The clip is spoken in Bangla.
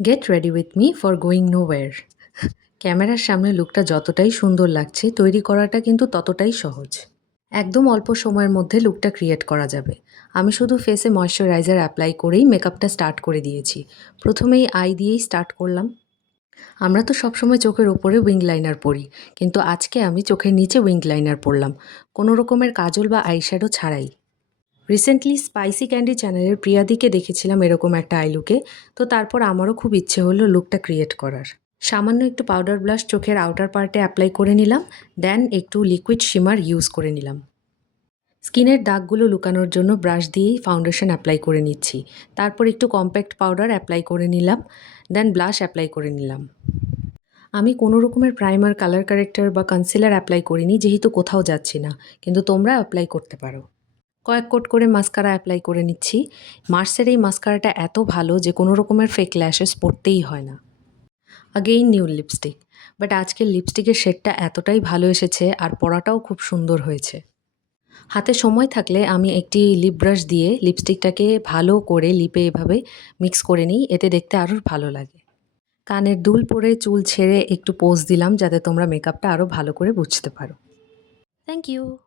Get ready with me for going nowhere. ক্যামেরার সামনে লুকটা যতটাই সুন্দর লাগছে, তৈরি করাটা কিন্তু ততটাই সহজ। একদম অল্প সময়ের মধ্যে লুকটা ক্রিয়েট করা যাবে। আমি শুধু ফেসে ময়েশ্চারাইজার অ্যাপ্লাই করেই মেকআপটা স্টার্ট করে দিয়েছি। প্রথমেই আই দিয়েই স্টার্ট করলাম। আমরা তো সবসময় চোখের ওপরে উইং লাইনার পরি, কিন্তু আজকে আমি চোখের নিচে উইং লাইনার পরলাম, কোনো রকমের কাজল বা আইশ্যাডো ছাড়াই। রিসেন্টলি স্পাইসি ক্যান্ডি চ্যানেলের প্রিয়াদিকে দেখেছিলাম এরকম একটা আই লুকে, তো তারপর আমারও খুব ইচ্ছে হলো লুকটা ক্রিয়েট করার। সামান্য একটু পাউডার ব্লাশ চোখের আউটার পার্টে অ্যাপ্লাই করে নিলাম, দেন একটু লিকুইড শিমার ইউজ করে নিলাম। স্কিনের দাগগুলো লুকানোর জন্য ব্রাশ দিয়েই ফাউন্ডেশন অ্যাপ্লাই করে নিচ্ছি। তারপর একটু কম্প্যাক্ট পাউডার অ্যাপ্লাই করে নিলাম, দেন ব্লাশ অ্যাপ্লাই করে নিলাম। আমি কোনো রকমের প্রাইমার, কালার কারেক্টর বা কনসিলার অ্যাপ্লাই করিনি, যেহেতু কোথাও যাচ্ছি না, কিন্তু তোমরা অ্যাপ্লাই করতে পারো। কয়েক কোট করে মাস্কারা অ্যাপ্লাই করে নিচ্ছি। মার্সের এই মাস্কারাটা এত ভালো যে কোনো রকমের ফেক ল্যাশেস পড়তেই হয় না। আগেইন নিউ লিপস্টিক, বাট আজকের লিপস্টিকের শেডটা এতটাই ভালো এসেছে আর পরাটাও খুব সুন্দর হয়েছে। হাতে সময় থাকলে আমি একটি লিপ ব্রাশ দিয়ে লিপস্টিকটাকে ভালো করে লিপে এভাবে মিক্স করে নিই, এতে দেখতে আরও ভালো লাগে। কানের দুল পরে চুল ছেড়ে একটু পোজ দিলাম, যাতে তোমরা মেকআপটা আরও ভালো করে বুঝতে পারো। Thank you.